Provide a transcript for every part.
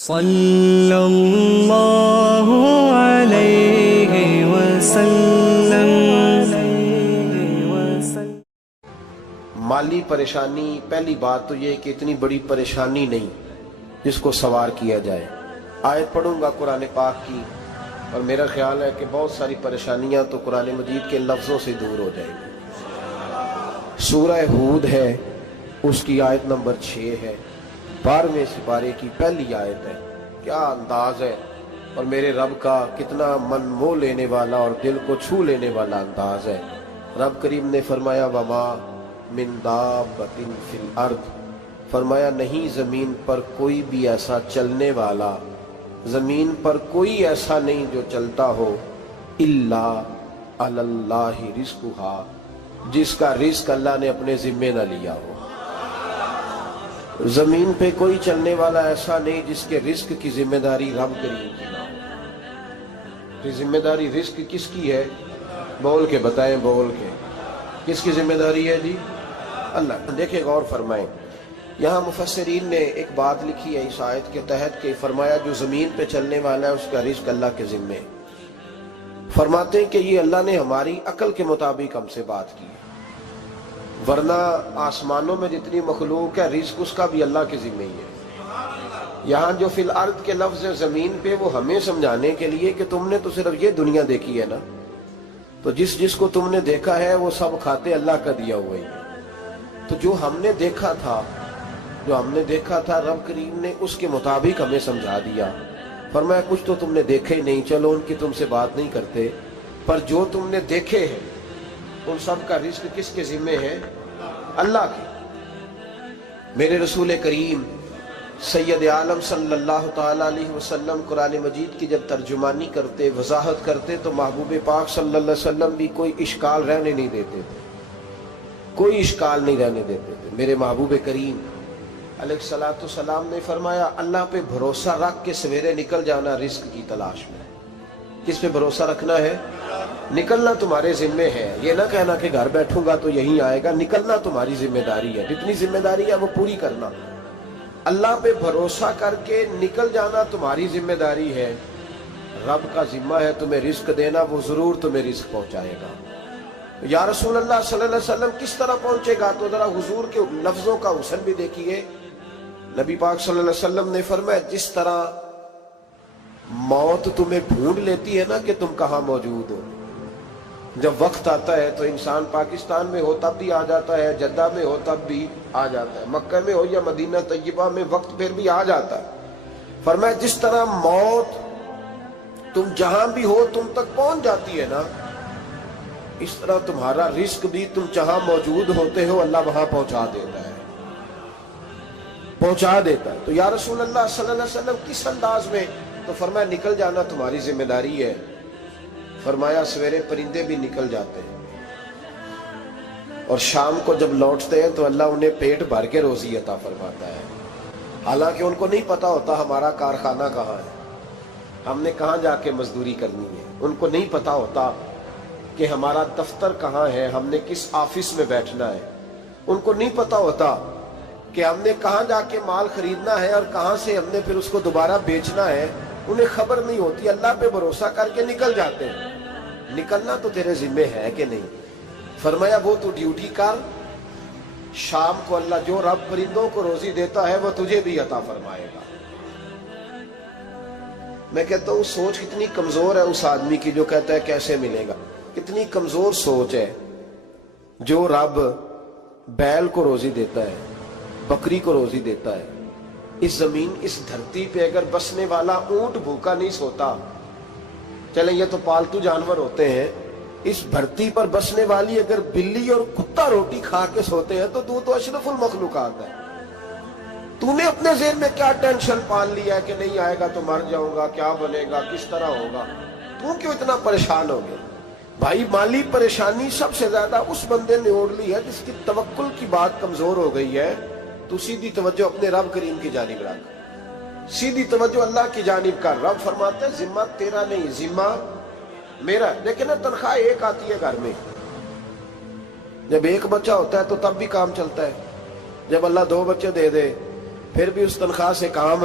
صلی اللہ علیہ وسلم۔ مالی پریشانی، پہلی بات تو یہ کہ اتنی بڑی پریشانی نہیں جس کو سوار کیا جائے۔ آیت پڑھوں گا قرآن پاک کی، اور میرا خیال ہے کہ بہت ساری پریشانیاں تو قرآن مجید کے لفظوں سے دور ہو جائیں گی۔ سورہ ہود ہے، اس کی آیت نمبر 6 ہے، 12ویں سپارے کی پہلی آیت ہے۔ کیا انداز ہے، اور میرے رب کا کتنا من موہ لینے والا اور دل کو چھو لینے والا انداز ہے۔ رب کریم نے فرمایا وما من دابۃ فی الارض، فرمایا نہیں زمین پر کوئی بھی ایسا چلنے والا، زمین پر کوئی ایسا نہیں جو چلتا ہو، الا علی اللہ رزقھا، جس کا رزق اللہ نے اپنے ذمے نہ لیا ہو۔ زمین پہ کوئی چلنے والا ایسا نہیں جس کے رزق کی ذمہ داری رب کریم کی نہ ہو۔ یہ ذمہ داری رزق کس کی ہے؟ بول کے بتائیں، بول کے کس کی ذمہ داری ہے جی؟ اللہ۔ دیکھیں، غور فرمائیں، یہاں مفسرین نے ایک بات لکھی ہے اس آیت کے تحت کہ فرمایا جو زمین پہ چلنے والا ہے اس کا رزق اللہ کے ذمے ہے۔ فرماتے ہیں کہ یہ اللہ نے ہماری عقل کے مطابق ہم سے بات کی ہے، ورنہ آسمانوں میں جتنی مخلوق ہے رزق اس کا بھی اللہ کے ذمہ ہی ہے۔ یہاں جو فی الارض کے لفظ ہے زمین پہ، وہ ہمیں سمجھانے کے لیے کہ تم نے تو صرف یہ دنیا دیکھی ہے نا، تو جس کو تم نے دیکھا ہے وہ سب کھاتے اللہ کا دیا ہوا ہی ہے۔ تو جو ہم نے دیکھا تھا رب کریم نے اس کے مطابق ہمیں سمجھا دیا۔ فرمایا کچھ تو تم نے دیکھے ہی نہیں، چلو ان کی تم سے بات نہیں کرتے، پر جو تم نے دیکھے ہیں ان سب کا رزق کس کے ذمہ ہے؟ اللہ کے۔ میرے رسول کریم سید عالم صلی اللہ تعالی علیہ وسلم قرآن مجید کی جب ترجمانی کرتے، وضاحت کرتے، تو محبوب پاک صلی اللہ علیہ وسلم بھی کوئی اشکال رہنے نہیں دیتے تھے، کوئی اشکال نہیں رہنے دیتے تھے۔ میرے محبوب کریم علیہ الصلوۃ والسلام نے فرمایا اللہ پہ بھروسہ رکھ کے سویرے نکل جانا رزق کی تلاش میں۔ کس پہ بھروسہ رکھنا ہے؟ نکلنا تمہارے ذمہ ہے، یہ نہ کہنا کہ گھر بیٹھوں گا تو یہی آئے گا، نکلنا تمہاری ذمہ داری ہے، جتنی ذمہ داری ہے وہ پوری کرنا۔ اللہ پہ بھروسہ کر کے نکل جانا تمہاری ذمہ داری ہے، رب کا ذمہ ہے تمہیں رزق دینا، وہ ضرور تمہیں رزق پہنچائے گا۔ یا رسول اللہ صلی اللہ علیہ وسلم کس طرح پہنچے گا؟ تو ذرا حضور کے لفظوں کا حسن بھی دیکھیے۔ نبی پاک صلی اللہ علیہ وسلم نے فرمایا جس طرح موت تمہیں ڈھونڈ لیتی ہے نا کہ تم کہاں موجود ہو، جب وقت آتا ہے تو انسان پاکستان میں ہو تب بھی آ جاتا ہے، جدہ میں ہو تب بھی آ جاتا ہے، مکہ میں ہو یا مدینہ طیبہ میں، وقت پھر بھی آ جاتا ہے۔ فرمایا جس طرح موت تم جہاں بھی ہو تم تک پہنچ جاتی ہے نا، اس طرح تمہارا رزق بھی تم جہاں موجود ہوتے ہو اللہ وہاں پہنچا دیتا ہے، پہنچا دیتا ہے۔ تو یا رسول اللہ صلی اللہ علیہ وسلم کس انداز میں؟ تو فرمایا نکل جانا تمہاری ذمہ داری ہے۔ فرمایا سویرے پرندے بھی نکل جاتے ہیں، اور شام کو جب لوٹتے ہیں تو اللہ انہیں پیٹ بھر کے روزی عطا فرماتا ہے، حالانکہ ان کو نہیں پتا ہوتا ہمارا کارخانہ کہاں ہے، ہم نے کہاں جا کے مزدوری کرنی ہے، ان کو نہیں پتا ہوتا کہ ہمارا دفتر کہاں ہے، ہم نے کس آفس میں بیٹھنا ہے، ان کو نہیں پتا ہوتا کہ ہم نے کہاں جا کے مال خریدنا ہے اور کہاں سے ہم نے پھر اس کو دوبارہ بیچنا ہے، انہیں خبر نہیں ہوتی۔ اللہ پہ بھروسہ کر کے نکل جاتے ہیں۔ نکلنا تو تیرے ذمہ ہے کہ نہیں؟ فرمایا وہ تو ڈیوٹی کر، شام کو اللہ جو رب پرندوں کو روزی دیتا ہے وہ تجھے بھی عطا فرمائے گا۔ میں کہتا ہوں سوچ کتنی کمزور ہے اس آدمی کی جو کہتا ہے کیسے ملے گا، کتنی کمزور سوچ ہے۔ جو رب بیل کو روزی دیتا ہے، بکری کو روزی دیتا ہے، اس زمین اس دھرتی پہ اگر بسنے والا اونٹ بھوکا نہیں سوتا، چلیں یہ تو پالتو جانور ہوتے ہیں، اس دھرتی پر بسنے والی اگر بلی اور کتا روٹی کھا کے سوتے ہیں تو اشرف المخلوقات ہے۔ تو نے اپنے ذہن میں کیا ٹینشن پال لیا ہے کہ نہیں آئے گا تو مر جاؤں گا، کیا بنے گا، کس طرح ہوگا؟ تو کیوں اتنا پریشان ہو گیا؟ بھائی مالی پریشانی سب سے زیادہ اس بندے نے اوڑھ لی ہے جس کی توکل کی بات کمزور ہو گئی ہے۔ تو سیدھی توجہ اپنے رب کریم کی جانب رکھ، سیدھی توجہ اللہ کی جانب کر۔ رب فرماتا ہے ذمہ تیرا نہیں، ذمہ میرا ہے۔ لیکن تنخواہ ایک آتی ہے گھر میں، جب ایک بچہ ہوتا ہے تو تب بھی کام چلتا ہے، جب اللہ 2 بچے دے دے پھر بھی اس تنخواہ سے کام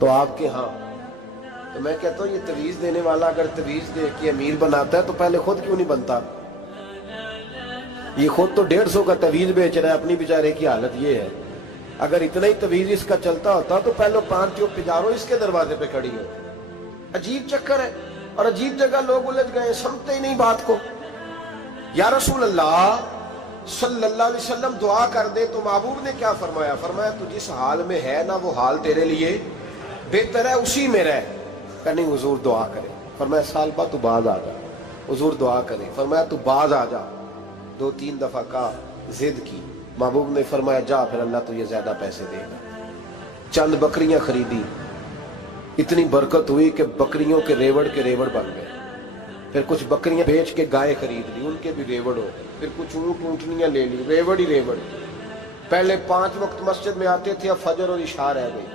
تو آپ کے ہاں. تو میں کہتا ہوں یہ تویز دینے والا اگر تویز دے کے امیر بناتا ہے تو پہلے خود کیوں نہیں بنتا؟ یہ خود تو 150 کا تویز بیچ رہا ہے، اپنی بیچارے کی حالت یہ ہے. اگر اتنا ہی تویز اس کا چلتا ہوتا تو پہلے 5 پجاروں اس کے دروازے پہ کھڑی ہوتی. عجیب چکر ہے اور عجیب جگہ لوگ الجھ گئے، سمجھتے ہی نہیں بات کو. یا رسول اللہ صلی اللہ علیہ وسلم دعا کر دے تو محبوب نے کیا فرمایا؟ فرمایا تو جس حال میں ہے نا وہ حال تیرے لیے بہتر ہے، اسی میں رہ. کہ نہیں حضور دعا کرے. فرمایا سال بعد تو باز آ جا. حضور دعا کرے. فرمایا تو باز آ جا. 2-3 دفعہ کا ضد کی. محبوب نے فرمایا جا پھر اللہ تجھے زیادہ پیسے دے گا. چند بکریاں خریدی، اتنی برکت ہوئی کہ بکریوں کے ریوڑ بن گئے. پھر کچھ بکریاں بیچ کے گائے خرید لی، ان کے بھی ریوڑ ہو گئے. پھر کچھ اونٹنیاں لے لی، ریوڑ ہی ریوڑ. پہلے 5 وقت مسجد میں آتے تھے، اب فجر اور عشاء رہ گئی.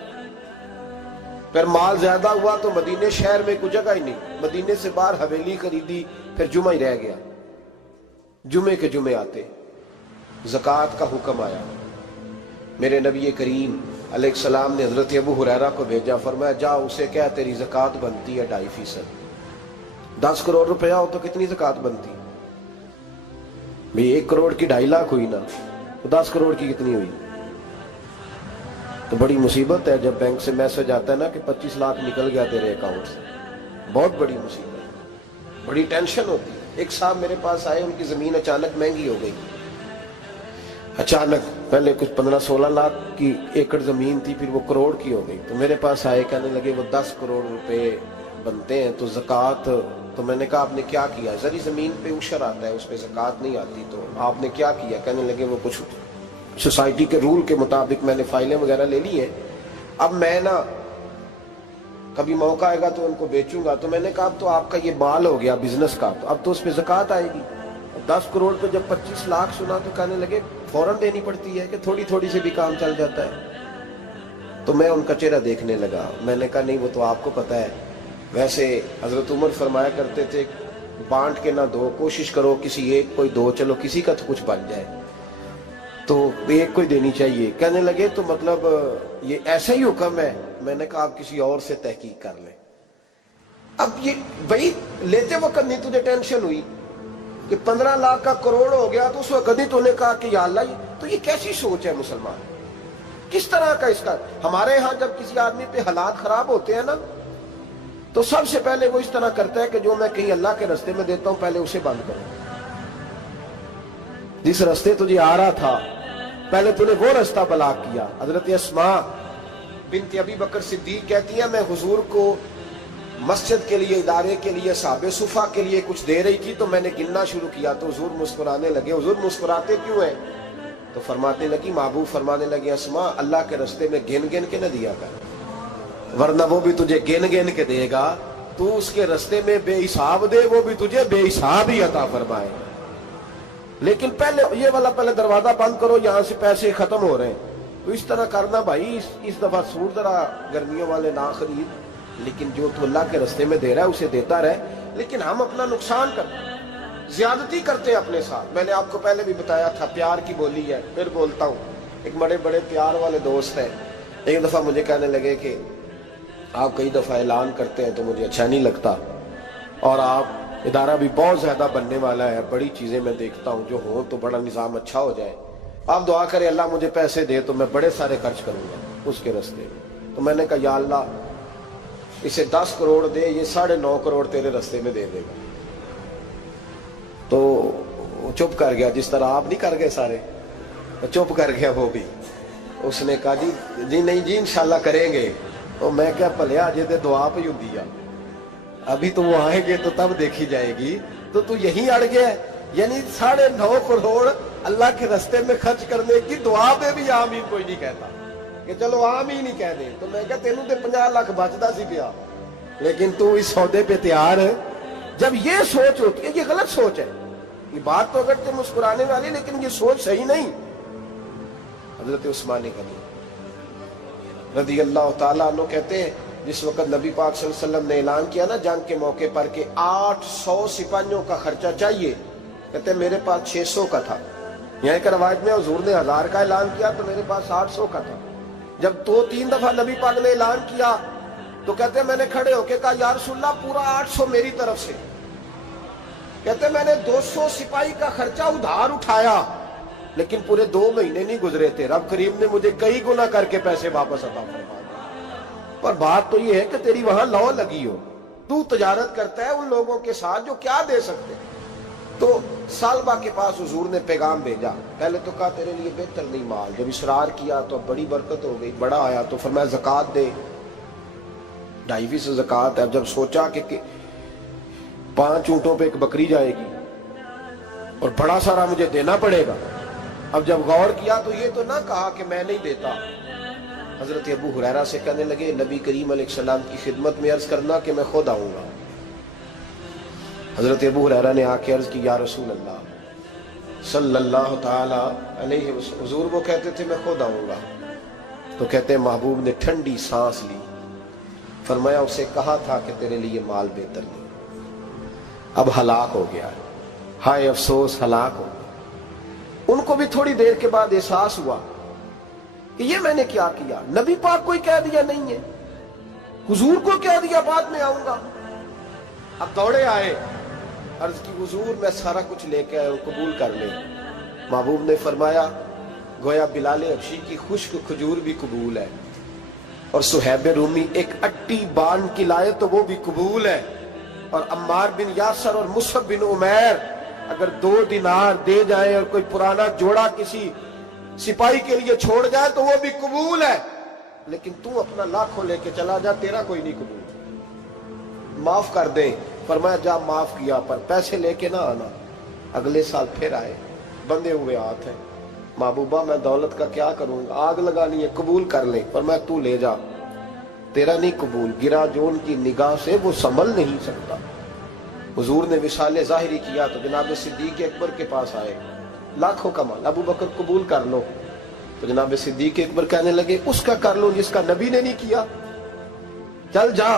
پھر مال زیادہ ہوا تو مدینے شہر میں کوئی جگہ ہی نہیں، مدینے سے باہر حویلی خریدی. پھر جمعہ ہی رہ گیا. جمعے کے جمعے آتے زکوٰۃ کا حکم آیا. میرے نبی کریم علیہ السلام نے حضرت ابو ہریرہ کو بھیجا. فرمایا جا اسے کہہ تیری زکوٰۃ بنتی ہے 2.5%. 10 کروڑ روپیہ ہو تو کتنی زکوٰۃ بنتی؟ بھئی 1 کروڑ کی 2.5 لاکھ ہوئی نا، تو 10 کروڑ کی کتنی ہوئی؟ تو بڑی مصیبت ہے جب بینک سے میسج آتا ہے نا کہ 25 لاکھ نکل گیا تیرے اکاؤنٹ سے. بہت بڑی مصیبت، بڑی ٹینشن ہوتی ہے. ایک صاحب میرے پاس آئے، ان کی زمین اچانک مہنگی ہو گئی. اچانک پہلے کچھ 15-16 لاکھ کی ایکڑ زمین تھی، پھر وہ کروڑ کی ہو گئی. تو میرے پاس آئے، کہنے لگے وہ 10 کروڑ روپے بنتے ہیں تو زکوٰۃ. تو میں نے کہا آپ نے کیا کیا؟ زری زمین پہ عشر آتا ہے، اس پہ زکوٰۃ نہیں آتی، تو آپ نے کیا کیا؟ کہنے لگے وہ کچھ سوسائٹی کے رول کے مطابق میں نے فائلیں وغیرہ لے لی ہیں، اب میں نا کبھی موقع آئے گا تو ان کو بیچوں گا. تو میں نے کہا اب تو آپ کا یہ مال ہو گیا بزنس کا، تو اب تو اس پہ زکوٰۃ آئے گی. 10 کروڑ پہ جب 25 لاکھ سنا تو کہنے لگے فوراً دینی پڑتی ہے کہ تھوڑی تھوڑی سے بھی کام چل جاتا ہے. تو میں ان کا چہرہ دیکھنے لگا. میں نے کہا نہیں وہ تو آپ کو پتا ہے. ویسے حضرت عمر فرمایا کرتے تھے بانٹ کے نہ دو، کوشش کرو کسی ایک کوئی دو، چلو کسی کا تو کچھ بن جائے. تو ایک کوئی دینی چاہیے. کہنے لگے تو مطلب یہ ایسا ہی حکم ہے؟ میں نے کہا آپ کسی اور سے تحقیق کر لیں. اب یہ بھائی لیتے وقت نہیں تجھے ٹینشن ہوئی کہ 15 لاکھ کا کروڑ ہو گیا تو اس وقت نہیں تو نے کہا کہ یا اللہ تو یہ کیسی سوچ ہے مسلمان؟ کس طرح کا اس کا؟ ہمارے ہاں جب کسی آدمی پہ حالات خراب ہوتے ہیں نا تو سب سے پہلے وہ اس طرح کرتا ہے کہ جو میں کہیں اللہ کے رستے میں دیتا ہوں پہلے اسے بند کروں. جس رستے تجھے آ رہا تھا پہلے تو نے وہ رستہ بلاک کیا. حضرت اسماء بنت ابی بکر صدیق کہتی ہیں میں حضور کو مسجد کے لیے، ادارے کے لیے، صحابہ صفا کے لیے کچھ دے رہی تھی تو میں نے گننا شروع کیا تو حضور مسکرانے لگے. حضور مسکراتے کیوں ہیں؟ تو فرماتے لگی محبوب فرمانے لگے اسماء اللہ کے رستے میں گن گن کے نہ دیا کر، ورنہ وہ بھی تجھے گن گن کے دے گا. تو اس کے رستے میں بے حساب دے، وہ بھی تجھے بے حساب ہی عطا فرمائے. لیکن پہلے یہ والا پہلے دروازہ بند کرو، یہاں سے پیسے ختم ہو رہے ہیں. تو اس طرح کرنا بھائی. اس دفعہ سوٹ ذرا گرمیوں والے نہ خرید، لیکن جو تو اللہ کے رستے میں دے رہا ہے اسے دیتا رہے. لیکن ہم اپنا نقصان کرتے ہیں، زیادتی کرتے ہیں اپنے ساتھ. میں نے آپ کو پہلے بھی بتایا تھا پیار کی بولی ہے، پھر بولتا ہوں. ایک بڑے بڑے پیار والے دوست ہیں، ایک دفعہ مجھے کہنے لگے کہ آپ کئی دفعہ اعلان کرتے ہیں تو مجھے اچھا نہیں لگتا، اور آپ ادارہ بھی بہت زیادہ بننے والا ہے، بڑی چیزیں میں دیکھتا ہوں جو ہوں تو بڑا نظام اچھا ہو جائے. آپ دعا کریں اللہ مجھے پیسے دے تو میں بڑے سارے خرچ کروں گا اس کے رستے میں. تو میں نے کہا یا اللہ اسے 10 کروڑ دے، یہ 9.5 کروڑ تیرے رستے میں دے دے گا. تو چپ کر گیا، جس طرح آپ نہیں کر گئے سارے، چپ کر گیا وہ بھی. اس نے کہا جی نہیں جی انشاءاللہ کریں گے. تو میں کیا پلیا جی تے دعا پہ ہی ہوندی ہے، ابھی تو وہ آئیں گے تو تب دیکھی جائے گی. تو یہیں اڑ گیا. یعنی 9.5 کروڑ اللہ کے رستے میں خرچ کرنے کی دعا پہ بھی آمین کوئی نہیں کہتا کہ چلو آمین ہی کہہ دیں. تو میں کہا تینوں تے 50 لاکھ بچتا سی پیا، لیکن تو اس سودے پہ تیار ہے. جب یہ سوچ ہوتی ہے، یہ غلط سوچ ہے. یہ بات تو اگر تم مسکرانے والی، لیکن یہ سوچ صحیح نہیں. حضرت عثمان غنی رضی اللہ تعالیٰ عنہ کہتے ہیں جس وقت نبی پاک صلی اللہ علیہ وسلم نے اعلان کیا نا جنگ کے موقع پر کہ 800 سپاہیوں کا خرچہ چاہیے، کہتے ہیں میرے پاس 600 کا تھا. یہاں ایک روایت میں حضور نے 1000 کا اعلان کیا تو میرے پاس 800 کا تھا. جب 2-3 دفعہ نبی پاک نے اعلان کیا تو کہتے ہیں میں نے کھڑے ہو کے کہا یا رسول اللہ پورا 800 میری طرف سے. کہتے ہیں میں نے 200 سپاہی کا خرچہ ادھار اٹھایا لیکن پورے 2 مہینے نہیں گزرے تھے رب کریم نے مجھے کئی گنا کر کے پیسے واپس عطا فرما دیے. پر بات تو یہ ہے کہ تیری وہاں لو لگی ہو, تو تجارت کرتا ہے ان لوگوں کے ساتھ جو کیا دے سکتے. تو سالبہ کے پاس حضور نے پیغام بھیجا. پہلے تو کہا تیرے لیے بہتر نہیں مال. جب اصرار کیا تو بڑی برکت ہو گئی, بڑا آیا تو فرمایا زکوٰۃ دے, 2.5 زکوٰۃ ہے. اب جب سوچا کہ 5 اونٹوں پہ ایک بکری جائے گی اور بڑا سارا مجھے دینا پڑے گا, اب جب غور کیا تو یہ تو نہ کہا کہ میں نہیں دیتا. حضرت ابو ہریرہ سے کہنے لگے نبی کریم علیہ السلام کی خدمت میں عرض کرنا کہ میں خود آؤں گا. حضرت ابو ہریرہ نے آ کے عرض کی یا رسول اللہ صلی اللہ تعالی علیہ وسلم. حضور وہ کہتے تھے میں خود آؤں گا. تو کہتے ہیں محبوب نے ٹھنڈی سانس لی, فرمایا اسے کہا تھا کہ تیرے لیے مال بہتر نہیں, اب ہلاک ہو گیا, ہائے افسوس ہلاک ہو گیا. ان کو بھی تھوڑی دیر کے بعد احساس ہوا کہ یہ میں نے کیا کیا. نبی پاک کوئی کہہ دیا نہیں ہے, حضور کو کہہ دیا بعد میں آؤں گا. اب دوڑے آئے, عرض کی حضور میں سارا کچھ لے کے آیا ہوں, قبول کر لیں. محبوب نے فرمایا گویا بلال حبشی کی خشک کھجور بھی قبول ہے, اور صہیب رومی ایک اٹی بان کی لائے تو وہ بھی قبول ہے, اور عمار بن یاسر اور مصعب بن عمیر اگر 2 دینار دے جائیں اور کوئی پرانا جوڑا کسی سپاہی کے لیے چھوڑ جائے تو وہ بھی قبول ہے. لیکن تو اپنا لاکھوں لے کے چلا جا, تیرا کوئی نہیں قبول. معاف کر دیں. فرمایا جا معاف کیا, پر پیسے لے کے نہ آنا. اگلے سال پھر آئے, بندے ہوئے ہاتھ ہیں. محبوبہ میں دولت کا کیا کروں گا, آگ لگانی ہے, قبول کر لیں. فرمایا تو لے جا, تیرا نہیں قبول. گرا جو ان کی نگاہ سے وہ سنبھل نہیں سکتا. حضور نے وصال ظاہری کیا تو جناب صدیق اکبر کے پاس آئے, لاکھوں کا مال, ابو بکر قبول کر لو. تو جناب صدیق اکبر کہنے لگے اس کا کر لو جس کا نبی نے نہیں کیا, چل جا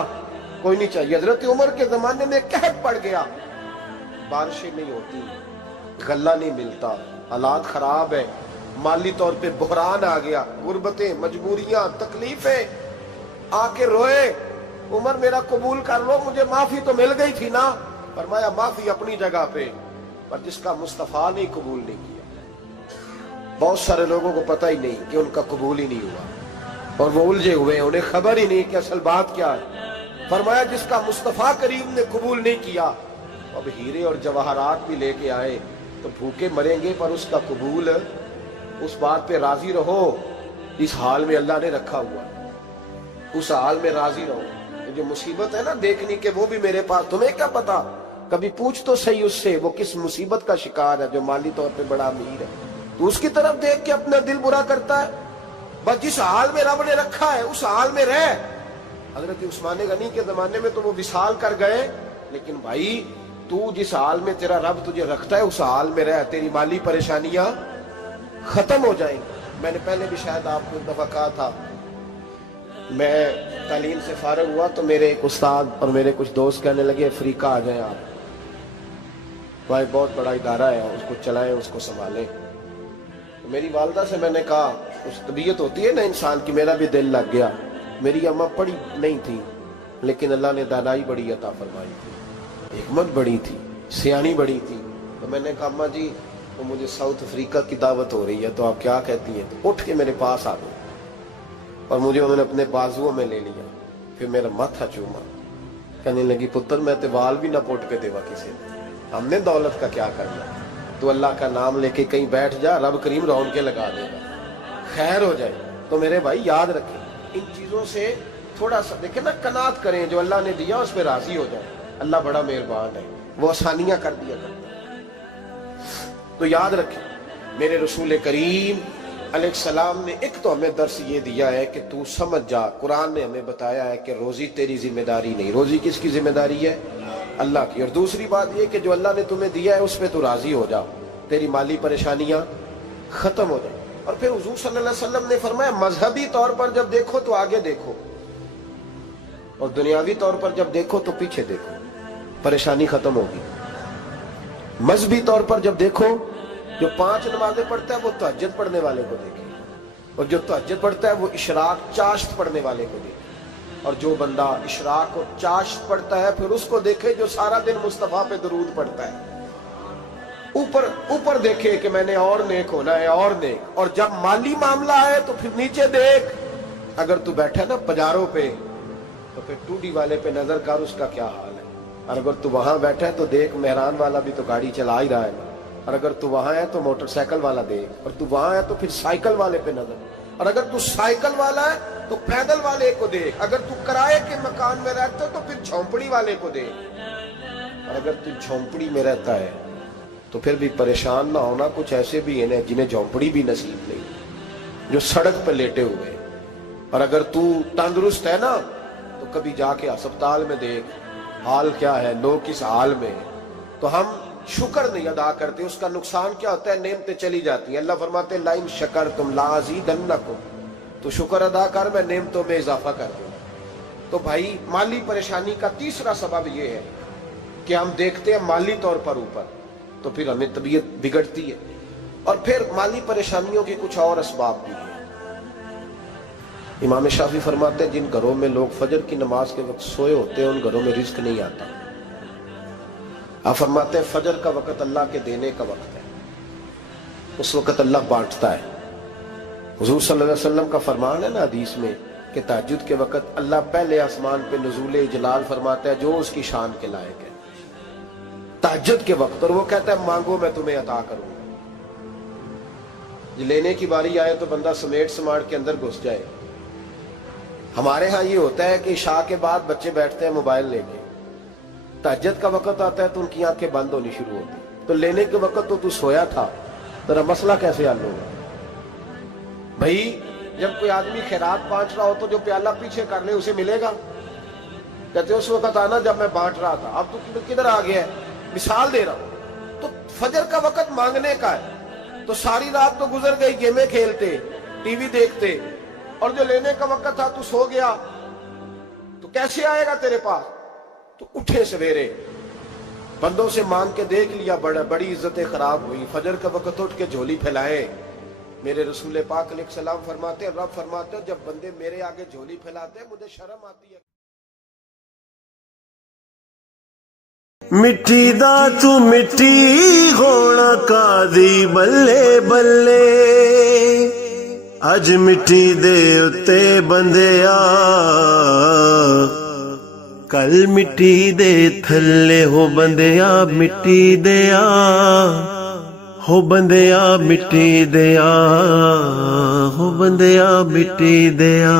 کوئی نہیں چاہیے. حضرت عمر کے زمانے میں قحط پڑ گیا, بارشیں نہیں ہوتی, غلہ نہیں ملتا, حالات خراب ہے, مالی طور پہ بحران آ گیا, غربتیں, مجبوریاں, تکلیفیں. آ کے روئے, عمر میرا قبول کر لو, مجھے معافی تو مل گئی تھی نا. فرمایا معافی اپنی جگہ پہ, پر جس کا مصطفیٰ نے قبول نہیں کیا. بہت سارے لوگوں کو پتہ ہی نہیں کہ ان کا قبول ہی نہیں ہوا, اور وہ الجھے ہوئے, انہیں خبر ہی نہیں کہ اصل بات کیا ہے. فرمایا جس کا مصطفیٰ کریم نے قبول نہیں کیا, اب ہیرے اور جواہرات بھی لے کے آئے تو بھوکے مریں گے, پر اس کا قبول, اس بات پہ راضی رہو. اس حال میں اللہ نے رکھا ہوا, اس حال میں راضی رہو. جو مصیبت ہے نا دیکھنی کہ وہ بھی میرے پاس, تمہیں کیا پتا, کبھی پوچھ تو صحیح اس سے وہ کس مصیبت کا شکار ہے. جو مالی طور پہ بڑا امیر ہے تو اس کی طرف دیکھ کے اپنا دل برا کرتا ہے. بس جس حال میں رب نے رکھا ہے اس حال میں رہ. حضرت عثمان غنی کے زمانے میں تو وہ وصال کر گئے, لیکن بھائی تو جس حال میں تیرا رب تجھے رکھتا ہے اس حال میں رہ, تیری مالی پریشانیاں ختم ہو جائیں گی. میں نے پہلے بھی شاید آپ کو ایک دفعہ کہا تھا, میں تعلیم سے فارغ ہوا تو میرے ایک استاد اور میرے کچھ دوست کہنے لگے افریقہ آ جائیں آپ, بھائی بہت بڑا ادارہ ہے, اس کو چلائیں, اس کو سنبھالیں. میری والدہ سے میں نے کہا, اس طبیعت ہوتی ہے نا انسان کی, میرا بھی دل لگ گیا. میری اماں پڑھی نہیں تھی لیکن اللہ نے دانائی بڑی عطا فرمائی تھی, حکمت بڑی تھی, سیانی بڑی تھی. تو میں نے کہا اماں جی وہ مجھے ساؤتھ افریقہ کی دعوت ہو رہی ہے تو آپ کیا کہتی ہیں. تو اٹھ کے میرے پاس آ گئی اور مجھے انہوں نے اپنے بازوؤں میں لے لیا, پھر میرا ماتھا چوما, کہنے لگی پتر میں تے وال بھی نہ پوٹ کے دیوا کسی نے, ہم نے دولت کا کیا کرنا, تو اللہ کا نام لے کے کہیں بیٹھ جا, رب کریم رون کے لگا دے گا, خیر ہو جائے. تو میرے بھائی یاد رکھیں ان چیزوں سے تھوڑا سا دیکھیں نا, قناعت کریں, جو اللہ نے دیا اس پہ راضی ہو جائیں. اللہ بڑا مہربان ہے, وہ آسانیاں کر دیا کرتا ہے. تو یاد رکھیں میرے رسول کریم علیہ السلام نے ایک تو ہمیں درس یہ دیا ہے کہ تو سمجھ جا, قرآن نے ہمیں بتایا ہے کہ روزی تیری ذمہ داری نہیں, روزی کس کی ذمہ داری ہے, اللہ کی. اور دوسری بات یہ کہ جو اللہ نے تمہیں دیا ہے اس پہ تو راضی ہو جا, تیری مالی پریشانیاں ختم ہو جائیں. اور پھر حضور صلی اللہ علیہ وسلم نے فرمایا مذہبی طور پر جب دیکھو تو آگے دیکھو, اور دنیاوی طور پر جب دیکھو تو پیچھے دیکھو, پریشانی ختم ہوگی. مذہبی طور پر جب دیکھو, جو 5 نمازیں پڑھتا ہے وہ تہجد پڑھنے والے کو دیکھے, اور جو تہجد پڑھتا ہے وہ اشراق چاشت پڑھنے والے کو دیکھے, اور جو بندہ اشراق اور چاشت پڑھتا ہے پھر اس کو دیکھے جو سارا دن مصطفیٰ پہ درود پڑھتا ہے. اوپر دیکھے کہ میں نے اور نیک ہونا ہے اور نیک. اور جب مالی معاملہ ہے تو پھر نیچے دیکھ. اگر تو بیٹھا نا پجاروں پہ تو پھر ٹوڈی والے پہ نظر کر اس کا کیا حال ہے. اور اگر تو وہاں بیٹھا ہے تو دیکھ مہران والا بھی تو گاڑی چلا ہی رہا ہے. اور اگر تو وہاں ہے تو موٹر سائیکل والا دیکھ. اور تو وہاں ہے تو پھر سائیکل والے پہ نظر. اور اگر تو سائیکل والا ہے تو پیدل والے کو دیکھ. اگر تو کرائے کے مکان میں رہتا ہے تو پھر جھونپڑی والے کو دیکھ. اور اگر تو جھونپڑی میں رہتا ہے تو پھر بھی پریشان نہ ہونا. کچھ ایسے بھی ہیں جنہیں جھونپڑی بھی نصیب نہیں, جو سڑک پہ لیٹے ہوئے. اور اگر تو تندرست ہے نا تو کبھی جا کے اسپتال میں دیکھ حال کیا ہے, لوگ کس حال میں. تو ہم شکر نہیں ادا کرتے. اس کا نقصان کیا ہوتا ہے, نعمتیں چلی جاتی ہیں. اللہ فرماتے ہیں لئن شکرتم لازیدنکم, تو شکر ادا کر میں نعمتوں میں اضافہ کر دوں. تو بھائی مالی پریشانی کا تیسرا سبب یہ ہے کہ ہم دیکھتے ہیں مالی طور پر اوپر, تو پھر ہمیں طبیعت بگڑتی ہے. اور پھر مالی پریشانیوں کے کچھ اور اسباب بھی ہیں. امام شافعی فرماتے ہیں جن گھروں میں لوگ فجر کی نماز کے وقت سوئے ہوتے ہیں ان گھروں میں رزق نہیں آتا. آپ فرماتے ہیں فجر کا وقت اللہ کے دینے کا وقت ہے, اس وقت اللہ بانٹتا ہے. حضور صلی اللہ علیہ وسلم کا فرمان ہے نا حدیث میں کہ تہجد کے وقت اللہ پہلے آسمان پہ نزول جلال فرماتا ہے جو اس کی شان کے لائق ہے تہجد کے وقت, اور وہ کہتا ہے مانگو میں تمہیں عطا کروں گا. لینے کی باری آئے تو بندہ سمیٹ سماٹ کے اندر گھس جائے. ہمارے ہاں یہ ہوتا ہے کہ عشاء کے بعد بچے بیٹھتے ہیں موبائل لے کے, تہجد کا وقت آتا ہے تو ان کی آنکھیں بند ہونی شروع ہوتی. تو لینے کے وقت تو سویا تھا, ذرا مسئلہ کیسے حل ہوگا بھائی؟ جب کوئی آدمی خیرات بانٹ رہا ہو تو جو پیالہ پیچھے کر لے اسے ملے گا. کہتے اس وقت آنا جب میں بانٹ رہا تھا, اب تو کدھر آ گیا ہے. مثال دے رہا ہوں. تو فجر کا وقت مانگنے کا ہے, تو ساری رات تو گزر گئی گیمیں کھیلتے, ٹی وی دیکھتے, اور جو لینے کا وقت تھا تو سو گیا, تو کیسے آئے گا تیرے پاس؟ تو اٹھے سویرے, بندوں سے مانگ کے دیکھ لیا, بڑی عزتیں خراب ہوئی. فجر کا وقت اٹھ کے جھولی پھیلائے. میرے رسول پاک علیہ السلام فرماتے ہیں, رب فرماتے ہیں جب بندے میرے آگے جھولی پھیلاتے ہیں مجھے شرم آتی ہے. مٹی دا تو مٹی ہونا قاضی بلے بلے, اج مٹی دے اتے بندیا کل مٹی دے تھلے ہو بندیا مٹی دیا, ہو بندیا مٹی دیا, ہو بندیا مٹی دیا.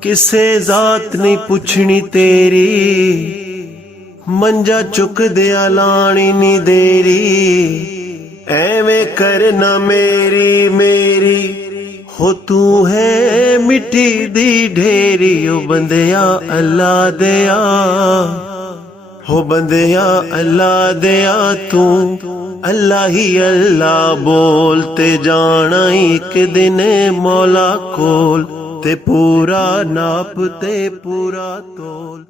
کسے ذات نہیں پوچھنی تیری, منجا چک دیا لانی نی دیری. ایویں کرنا میری میری ہو تو ہے مٹی دی ڈھیری. او بندیا اللہ دیا, ہو بندیا اللہ دیا, تو اللہ ہی اللہ بولتے جانا. ایک دن مولا کول تے پورا ناپ تے پورا تول.